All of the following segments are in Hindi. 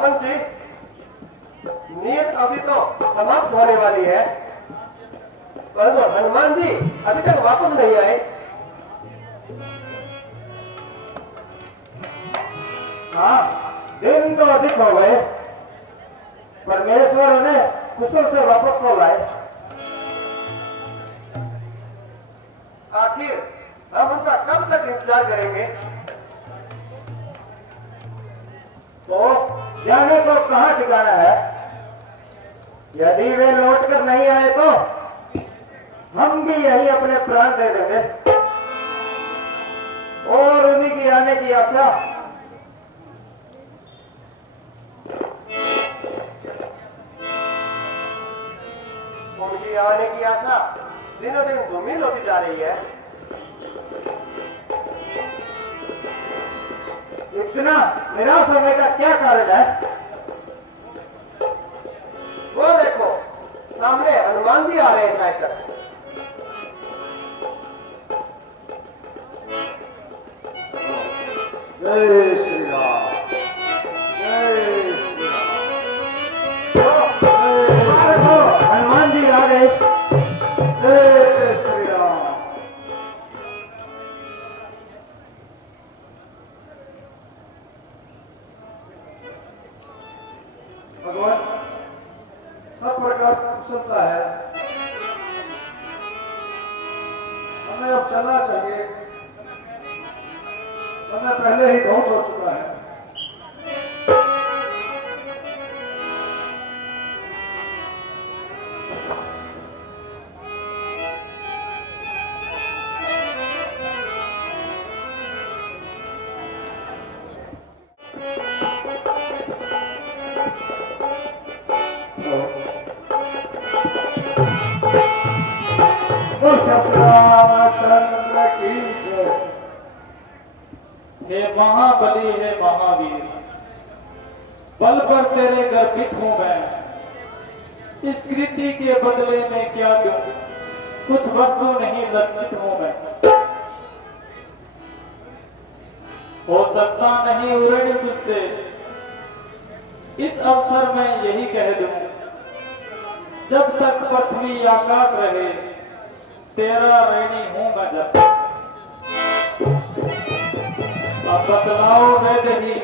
रावण जी, नीयत अभी तो समाप्त होने वाली है, परंतु हनुमान जी अभी तक वापस नहीं आए। हाँ, दिन तो अधिक हो गए, परमेश्वर उन्हें कुशल से वापस तो लाए। आखिर हम उनका कब तक इंतजार करेंगे? तो जाने को कहाँ ठिकाना है? यदि वे लौट कर नहीं आए तो हम भी यही अपने प्राण दे देंगे, और उन्हीं की आने की आशा उनकी आने की आशा दिनों दिन धूमिल होती जा रही है। इतना निराश होने का क्या कारण है? वो देखो, सामने हनुमान जी आ रहे हैं साइकिल। जय श्री राम, जय श्री राम। हनुमान जी आ गए। जय श्री राम। भगवान, सब प्रकार से कुशलता है, हमें अब चलना चाहिए, समय पहले ही बहुत हो चुका है। रामचंद्र की जय। हे महाबली, हे महावीर, बल पर तेरे गर्भित हूं मैं। इस कृति के बदले में क्या दूं? कुछ वस्तु नहीं लज्जित हूं मैं। हो सकता नहीं उड़ने तुझसे, इस अवसर में यही कह दूं, जब तक पृथ्वी आकाश रहे तेरा ऋणी हूंगा जब। अब बतलाओ वैदेही,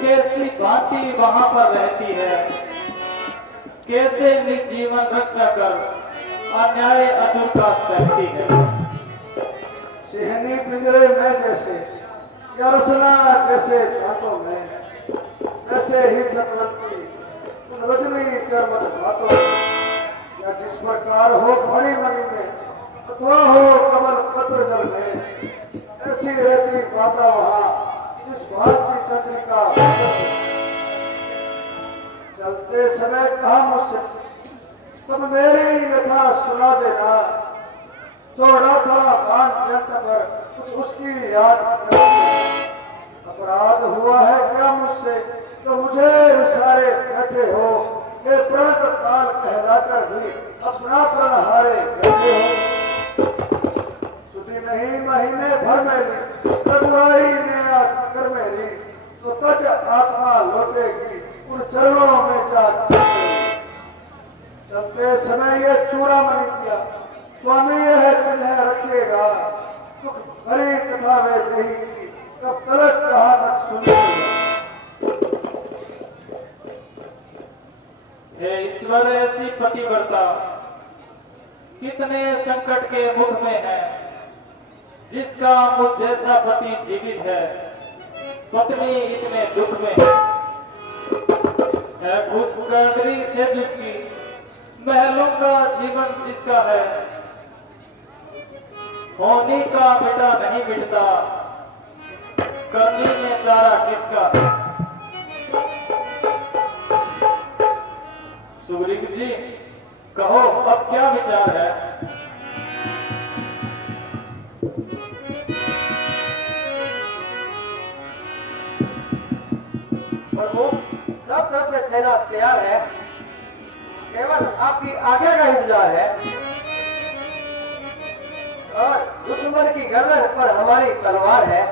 कैसी भांति वहां पर रहती है, कैसे निर्जीवन रक्षा कर अन्याय असुर का सहती है। सिंहनी पिंजरे में जैसे, या रसना जैसे दांतों में, ऐसे ही सतवंती रजनी चरमत बातों, या जिस प्रकार हो घड़ी मणि में अथवा हो कमल पत्र जल में, ऐसी रहती माता वहां जिस भारती चंद्रिका। चलते समय कहा मुझसे, सब मेरी व्यथा सुना देना, छोड़ा था कान जंत पर कुछ उसकी याद न। अपराध हुआ है क्या मुझसे तो मुझे विसारे बैठे हो, ये प्रण काल कहलाकर भी अपना प्रण हारे बैठे हो। सुधी नहीं महीने भर मेरी कटुआई ने कर मेरी, तो तज आत्मा लौटेगी उन चरणों में जा। चलते समय ये चूड़ामणि किया स्वामी यह चिन्ह रखिएगा, दुख भरी कथा वे दही की तब तलक कहा तक सुनिएगा। हे ईश्वर, ऐसी पतिव्रता कितने संकट के मुख में है, जिसका मुझ जैसा पति जीवित है, पत्नी इतने दुख में है। घुसखोरी से जिसकी महलों का जीवन जिसका है, होनी का बेटा नहीं मिटता, करनी में चारा किसका है। सुग्रीव जी, कहो अब क्या विचार है? प्रभु, सब तरफ से सेना तैयार है, केवल आपकी आज्ञा का इंतजार है। और दुश्मन की गर्दन पर हमारी तलवार है।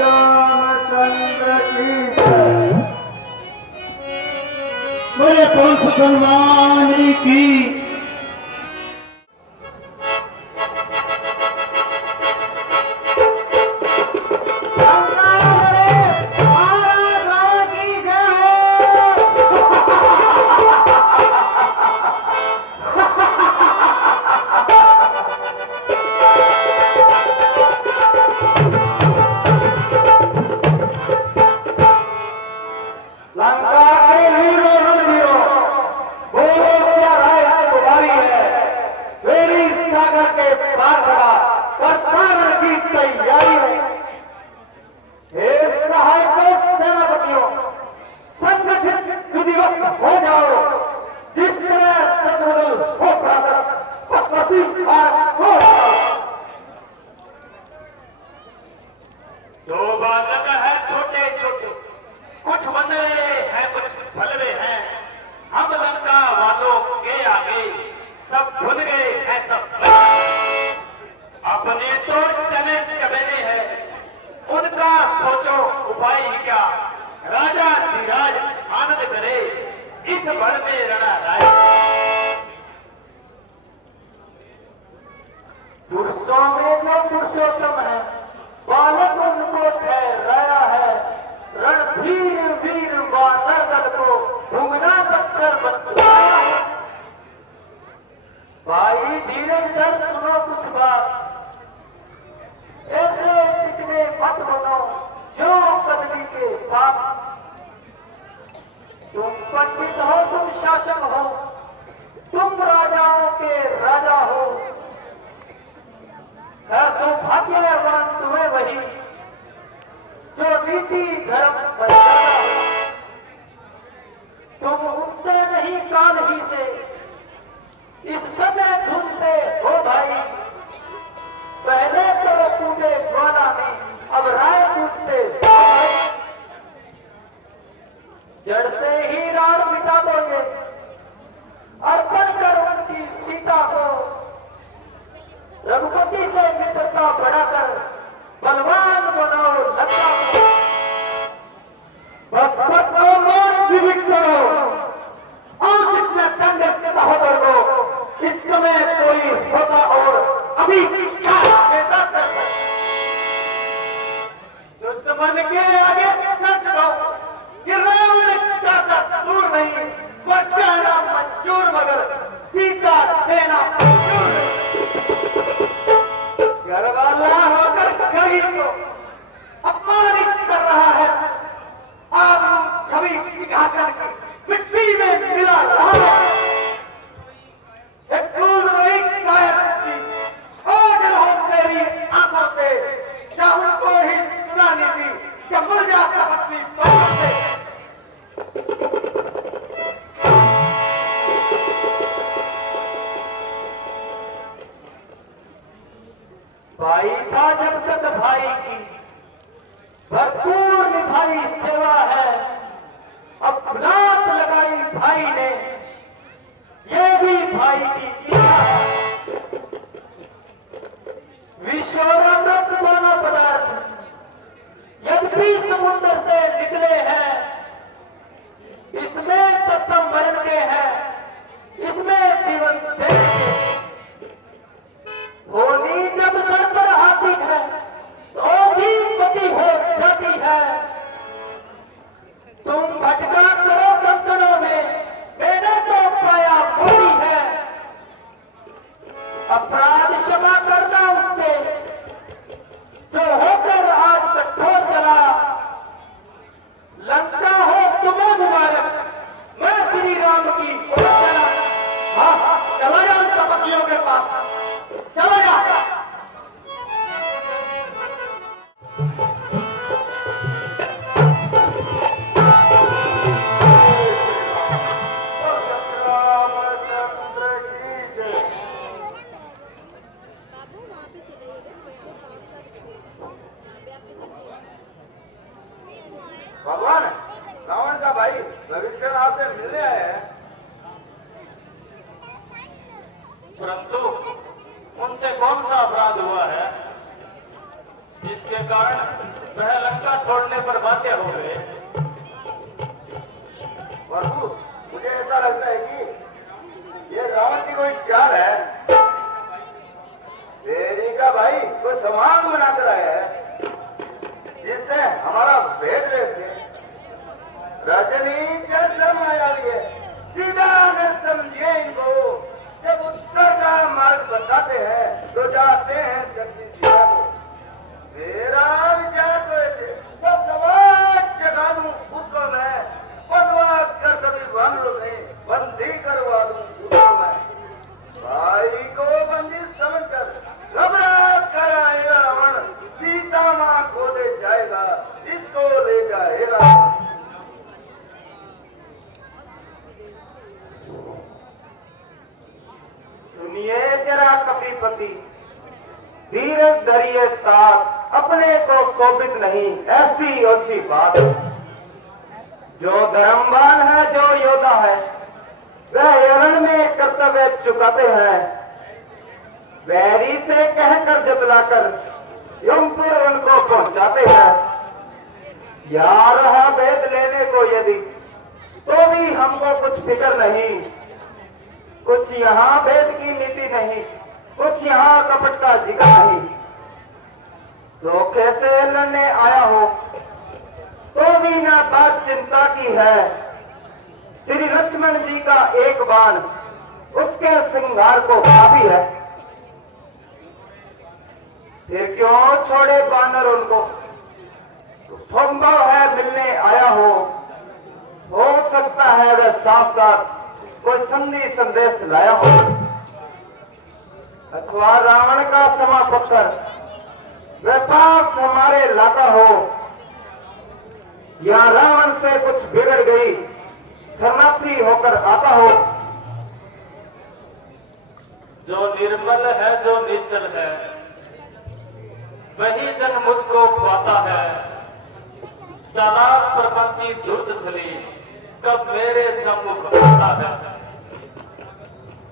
रामचंद्र की जय। बोले कौन सुखनमान की। लंका के वीरों रणवीरों, बोलो क्या राय तुम्हारी है। वेरी सागर के पार खड़ा प्रतारण की तैयारी है। हे सहायकों सेनापतियों, संगठित विधिवत हो जाओ। जिस तरह शत्रुदल हो प्रासत पशुपति हो जाओ। दो बालक है छोटे छोटे, कुछ बंदरे हैं कुछ भलवे हैं। हम लंका वालों के आगे सब भूल गए हैं सब। अपने तो चले चबेले हैं, उनका सोचो उपाय क्या। राजा धीराज आनंद करे, इस बड़ में रणा राय। पुरुषों में जो पुरुषोत्तम है, बालक उनको ठहराया है। रणधीर वीर वानर दल को ढूंढना बच्चर बतलाया है। भाई धीरज धर सुनो कुछ बात, ऐसे चिकने मत बनो जो कदमी के पास। तुम पंडित हो, तुम शासक हो, तुम राजाओं के राजा हो। है सौभाग्यवान तुम्हें वही जो नीति धर्म बचाता हो। तुम उठते नहीं काल ही से, इस समय ढूंढते हो भाई। पहले तो कूदे ज्वाला में, अब राय पूछते हो भाई। जड़ से ही राण मिटा दोगे, अर्पण कर उनकी सीता को। रघुपति से मित्रता बढ़ाकर बलवान बनाओ लंका को। बस बस मान विविक्षण हो और जितने दंड सहोदर को इस समय कोई होता और अभी क्या देता सर। दुश्मन के आगे सच दो कि रावण का दस्तूर नहीं, बचाना मंजूर मगर सीता देना मंजूर नहीं। घरवाला होकर गरीब को अपमानित कर रहा है। आप छवि सिंहासन की मिट्टी में मिला रहा है। एक दूध नहीं कायर की ओझल हो मेरी आंखों से, क्या उनको ही सुनानी थी क्या मुड़ जाता अपनी बातों से। भाई था जब तक भाई की भरपूर निभाई सेवा है। अब लात लगाई भाई ने, ये भी भाई की कीमत है। विश्व और अमृत दोनों पदार्थ यद्यपि समुद्र से निकले हैं, इसमें सत्तम वर्ण के हैं, इसमें जीवन देंगे। होनी जब सर पर आती है तो भी गति हो जाती है। तुम भटका करो कंकड़ों में, मैंने तो पाया गोरी है। अपराध क्षमा करना उसके जो होकर आज कठोर चला। लंका हो तुम्हें मुबारक, मैं श्री राम की ओर चला। हाँ चला जा उन तपस्वियों के पास, चला जा। रामचंद्र की जय। बाबू वहाँ पे चले गए बच्चे साथ साथ लगेगा यहाँ पे आपके भगवान रावण का भाई भविष्य में आपसे मिलने आए हैं। परंतु उनसे कौन सा अपराध हुआ है जिसके कारण वह लंका छोड़ने पर बाध्य हो गए। प्रभु मुझे शोभित नहीं, ऐसी ओछी बात। जो धर्मवान है, जो योद्धा है, वह रण में कर्तव्य चुकाते हैं। बैरी से कहकर जतलाकर यमपुर उनको पहुंचाते हैं। यार है वेद लेने को यदि, तो भी हमको कुछ फिक्र नहीं। कुछ यहाँ वेद की नीति नहीं, कुछ यहाँ कपट का जिक्र नहीं। धोखे से लड़ने आया हो तो भी ना बात चिंता की है। श्री लक्ष्मण जी का एक बाण उसके श्रृंगार को काफी है। फिर क्यों छोड़े बानर उनको? संभव है मिलने आया हो सकता है वह साथ साथ कोई संधि संदेश लाया हो, अथवा रावण का समा पकड़ वह पास हमारे लाता हो, या रावण से कुछ बिगड़ गई शरणार्थी होकर आता हो। जो निर्मल है, जो निश्चल है, वही जन मुझको पाता है। चालाक प्रपंची दुर्दली कब मेरे सम्मुख आता है।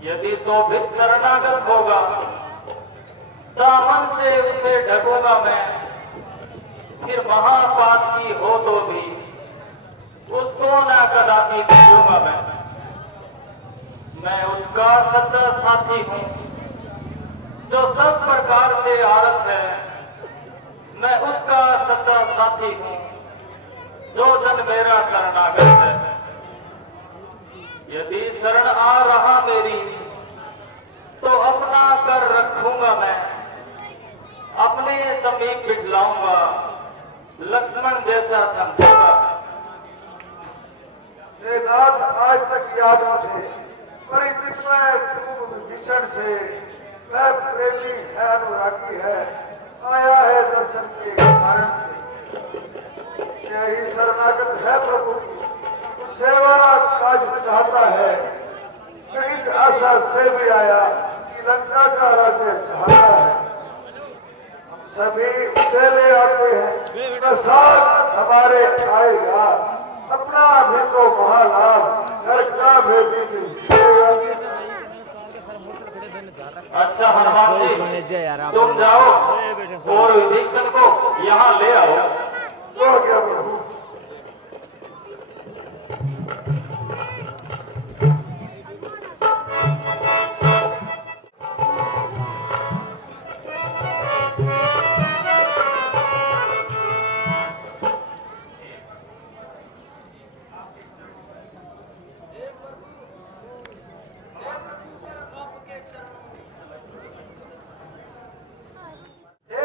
यदि शोभित शरणागत होगा, दामन से उसे ढकूंगा मैं। फिर महापात की हो तो भी उसको ना कदापि दूंगा मैं उसका सच्चा साथी हूँ, जो सब प्रकार से आरत है। मैं उसका सच्चा साथी हूँ, जो जन मेरा शरणागत है। यदि शरण आ रहा मेरी, तो अपना कर रखूंगा मैं। अपने समीप बिठलाऊंगा, लक्ष्मण जैसा समझूंगा। नाथ आज तक याद मुझे परिचित में भीषण से, वह प्रेमी है, अनुरागी है, आया है दर्शन के कारण से। यही शरणागत है प्रभु की, सेवा काज चाहता है। फिर इस आशा से भी आया कि लंका का राज्य चाहता है। हम सभी उसे ले आते हैं, प्रसाद हमारे आएगा। अपना भी तो महालाभ, घर का भी मिलेगा। अच्छा हनुमान जी, तुम जाओ और विभीषण को यहाँ ले आओ। हो गया प्रभु।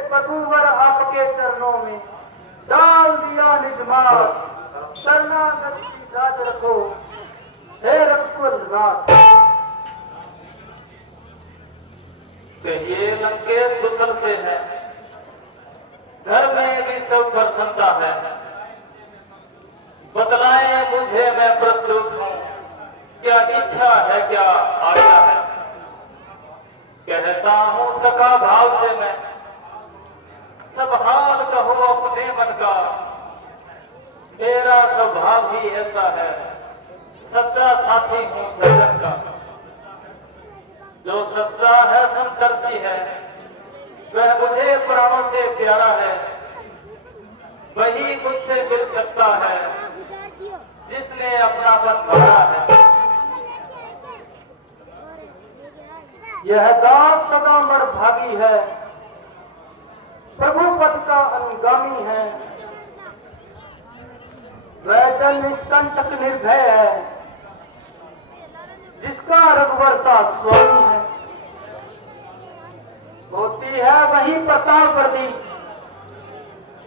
प्रभुवर आपके चरणों में डाल दिया निजमार। शरणागत की साथ रखो हे रघुकुल नाथ। कहिए लंकेश कुशल से है, घर में भी सब प्रसन्नता है। बतलाएं मुझे, मैं प्रस्तुत हूँ। क्या इच्छा है, क्या आज्ञा है? कहता हूँ सखा भाव से मैं, सब हाल कहो अपने मन का। मेरा स्वभाव ही ऐसा है, सच्चा साथी हूँ सज्जन का। जो सच्चा है, समदर्शी है, वह मुझे प्राणों से प्यारा है। वही मुझसे मिल सकता है, जिसने अपनापन भरा है। यह दास सदा मर्दभागी है, प्रभु पद का अनुगामी है। वह जन निष्कंटक निर्भय है, जिसका रघुवरता स्वामी है। होती है वही प्रतापवती,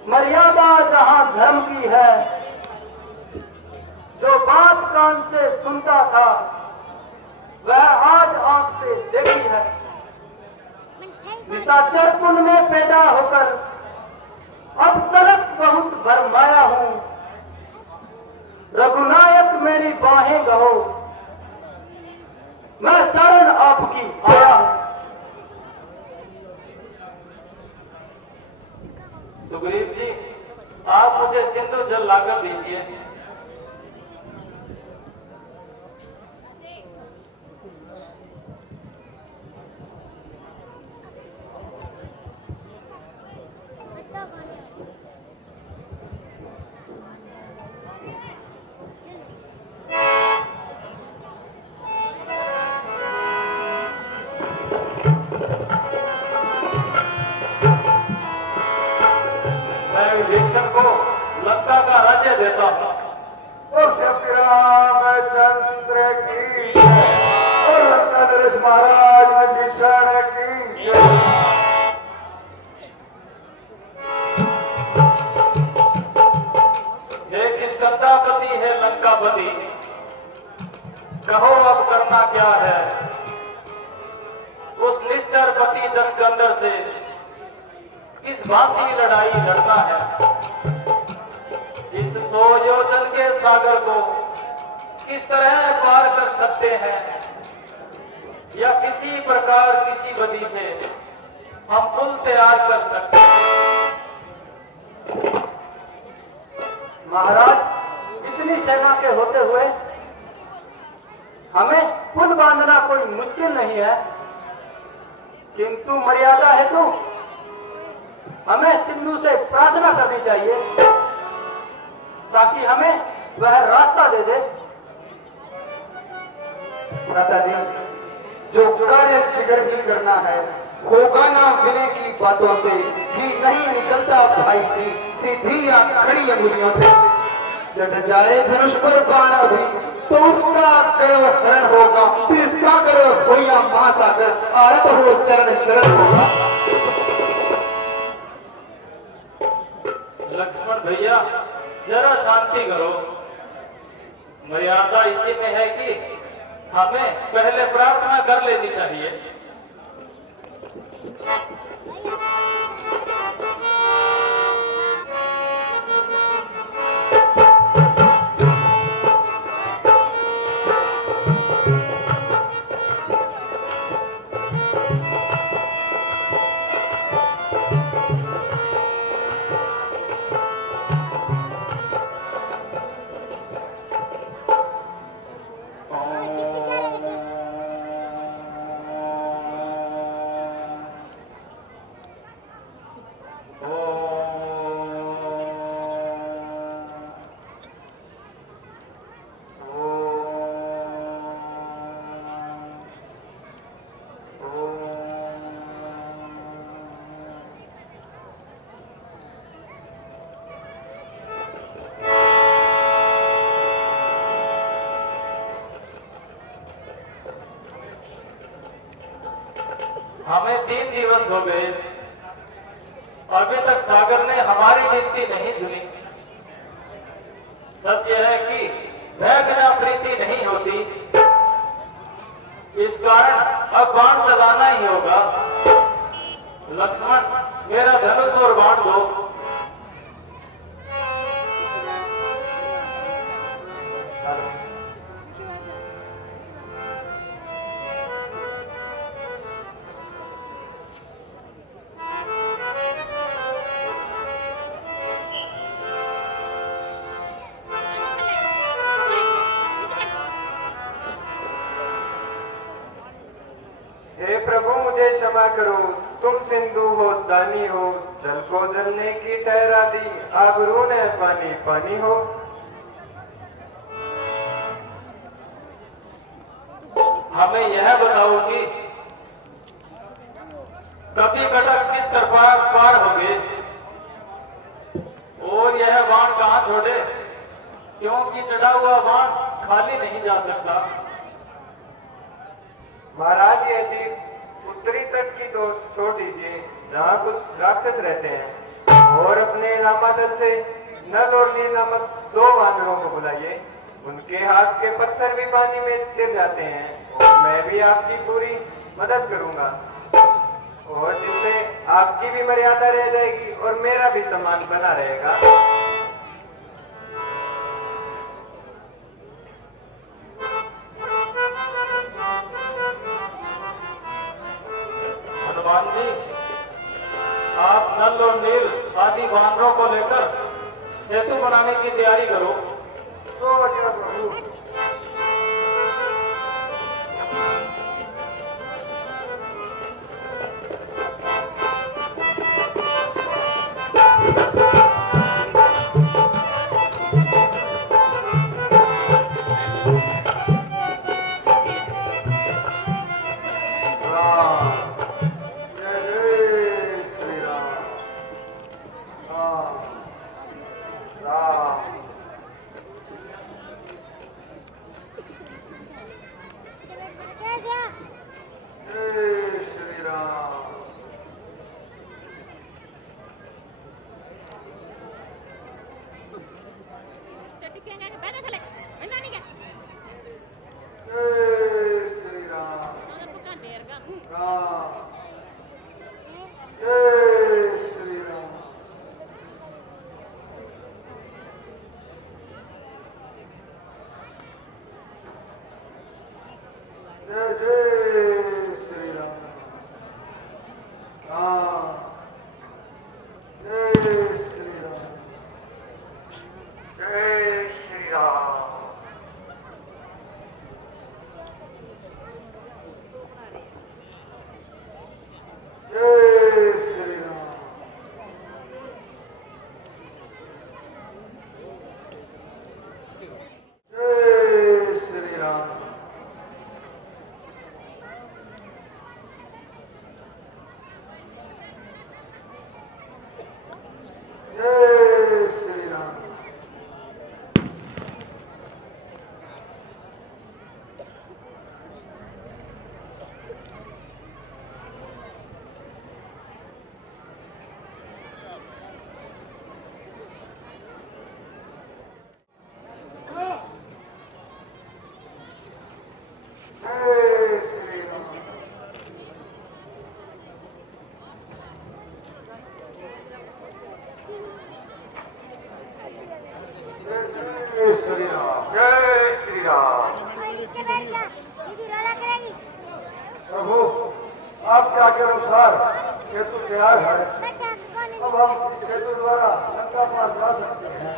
मर्यादा जहां धर्म की है। जो बात कान से सुनता था, वह आज आंख से देखी है। निशाचर कुल में पैदा होकर अब तलक बहुत भरमाया हूँ। रघुनायक मेरी बाहें गहो, मैं शरण आपकी आया हूँ। सुग्रीव जी, आप मुझे सिंधु जल लाकर दीजिए। मैं विभीषण को लंका का राज्य देता हूँ। और श्री रामचंद्र की जय और रामचंद्र महाराज विभीषण की जय। हे किष्किंधापति, है लंकापति, कहो अब करना क्या है। उस निश्चर पति दशकंदर से किस भांति लड़ाई लड़ना है। इस 100 योजन के सागर को किस तरह पार कर सकते हैं, या किसी प्रकार किसी बदी से हम पुल तैयार कर सकते हैं। महाराज, इतनी सेना के होते हुए हमें पुल बांधना कोई मुश्किल नहीं है, किंतु मर्यादा है तो हमें सिंधु से प्रार्थना करनी चाहिए ताकि हमें वह रास्ता दे दे। भ्राता जी, जो कार्य शीघ्र ही करना है, होगा ना विनय की बातों से भी नहीं निकलता भाई जी, सीधी या खड़ी अंगुलियों से। चढ़ जाए धनुष पर बाण अभी तो उसका गर्व हरण होगा, फिर सागर हो या महासागर, आरत हो चरण शरण होगा। लक्ष्मण भैया, जरा शांति करो। मर्यादा इसी में है कि हमें पहले प्रार्थना कर लेनी चाहिए। हमें 3 दिवस हो गए, अभी तक सागर ने हमारी विनती नहीं सुनी। सच यह है कि भय बिना प्रीति नहीं होती, इस कारण अब बाण चलाना ही होगा। लक्ष्मण, मेरा धनुष और बाण दो। हे प्रभु, मुझे क्षमा करो, तुम सिंधु हो, दानी हो, जल को जलने की ठहरा दी, आबरू ने पानी पानी हो। हमें यह बताओ कि कभी कटक किस तरफ पार हो गए, और यह बाण कहाँ छोड़े, क्योंकि चढ़ा हुआ बाण खाली नहीं जा सकता। महाराज, ये द्वीप उत्तरी तट की तो छोड़ दीजिए, जहाँ कुछ राक्षस रहते हैं, और अपने नामादल से नल और नील नामक 2 वानरों को बुलाइए। उनके हाथ के पत्थर भी पानी में तिर जाते हैं, और मैं भी आपकी पूरी मदद करूंगा, और जिससे आपकी भी मर्यादा रह जाएगी और मेरा भी सम्मान बना रहेगा। हनुमान जी, आप नल और नील आदि बाण सेतु बनाने की तैयारी करो। तो आज्ञा प्रभु। प्रभु आपके आज्ञा अनुसार सेतु तैयार है। अब हम इस सेतु द्वारा लंका पार जा सकते हैं।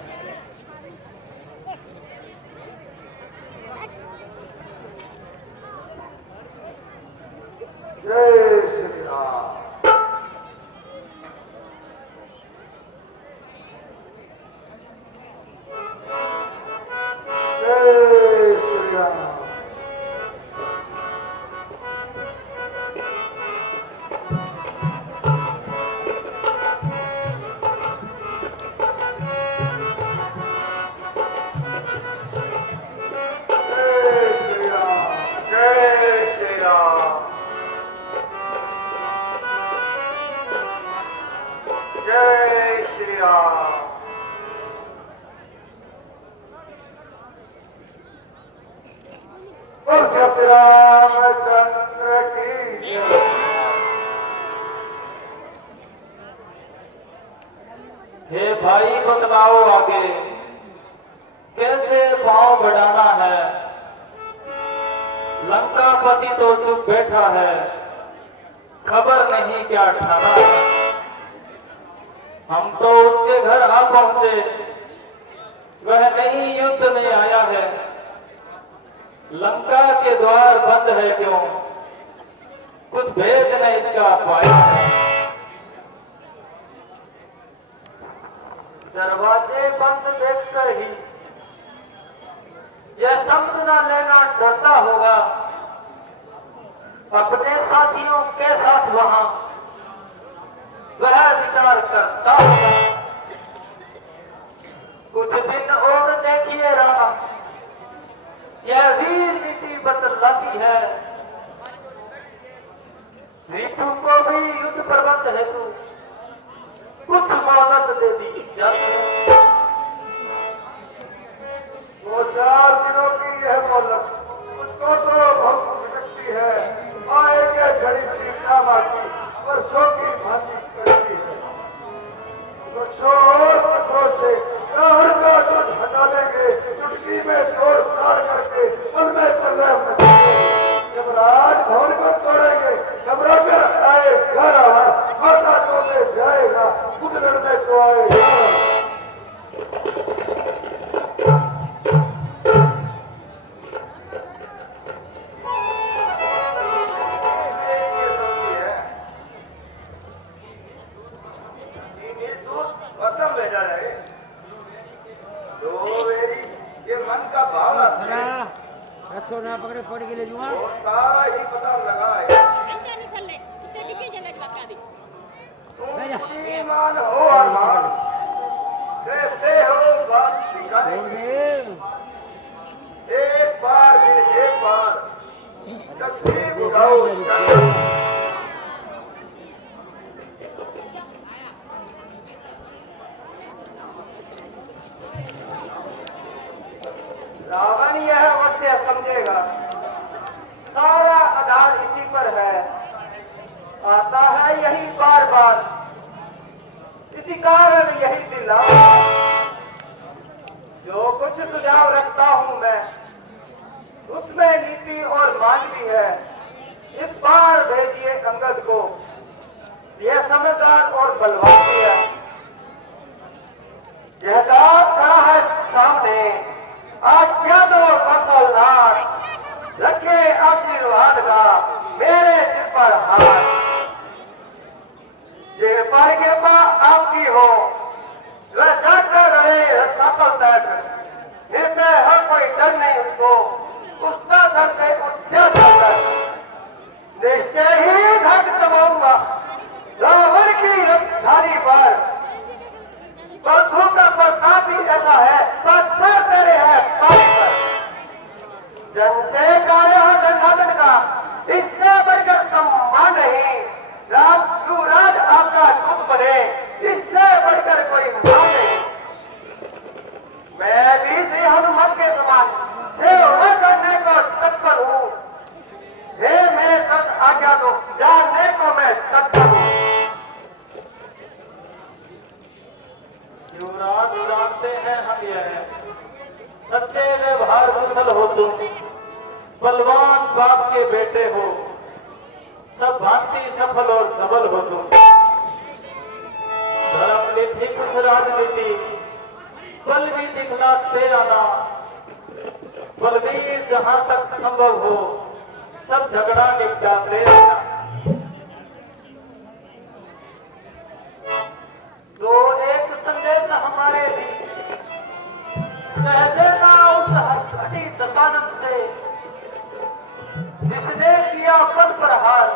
जय श्री राम। जय श्री राम। रामचंद्र की हे भाई बतलाओ आगे कैसे पांव बढ़ाना है। लंकापति तो चुप बैठा है, खबर नहीं क्या ठाना है। हम तो उसके घर आ पहुंचे, वह नहीं युद्ध में आया है। लंका के द्वार बंद है क्यों, कुछ भेद न इसका पाया है। दरवाजे बंद देखकर ही यह समझ न लेना डरता होगा, अपने साथियों के साथ वहां वह विचार करता होगा। कुछ दिन और देखिए राम, यह वीर नीति बतलाती है। ऋतु को भी युद्ध प्रबंध हेतु कुछ मोहलत दे दी जाती है। 2-4 दिनों की यह मोहलत मुझको तो बहुत खटकती है। आएंगे घड़ी सी काम आती, वर्षों की भांति करती है। वृक्षों और पत्थरों से रावण का दूध हटा देंगे, चुटकी में तोड़ ताड़ करके पल में प्रलय मचाएंगे। जब राजभवन को तोड़ेंगे, घबरा कर आएगा रावण, माता को ले जाएगा, खुद लड़ने को आएगा। ये मन का भावना रखो ना पकड़े पड़ के ले जुआ और सारा ही पता लगा है तुम ईमान हो अरमान देते हो बात ठिकाने एक बार फिर एक बार तकलीफ उठाओ रावण यह अवश्य समझेगा, सारा आधार इसी पर है। आता है यही बार बार, इसी कारण यही दिला। जो कुछ सुझाव रखता हूं मैं, उसमें नीति और मान भी है। इस बार भेजिए अंगद को, यह समझदार और बलवान भी है। यह दास खड़ा है सामने, आज्ञा दो फसलनाथ, रखे आशीर्वाद का मेरे सिर पर हाथ। जिन पर कृपा आपकी हो, वह जाकर रहे सकल तक। निर्भय हर कोई डर नहीं उसको, उसका दर से उद्यम तक। निश्चय ही धक दबाऊंगा रावण की राजधानी पर। परसों का प्रसाद भी ऐसा है, पत्थर तेरे है पानी पर। जन से कार्य हो जनार्दन का, इससे बढ़कर सम्मान नहीं। राम युवराज आपका दुख बने, इससे बढ़कर कोई मान नहीं। मैं भी से हनुमान के समान सेवा करने को तत्पर हूँ। हे मेरे संग आज्ञा दो, जानने को मैं तत्पर हूँ। युवराज जानते हैं हम यह, सच्चे व्यवहार कुशल हो तुम, बलवान बाप के बेटे हो, सब भांति सफल और सबल हो तुम। धर्म नीति कुछ राजनीति बल भी दिखलाते आना। बलवीर जहां तक संभव हो, सब झगड़ा निपटाते आना। तो एक संदेश हमारे भी कह देना उस हथकड़ी दशानंद से, जिसने किया पद प्रहार।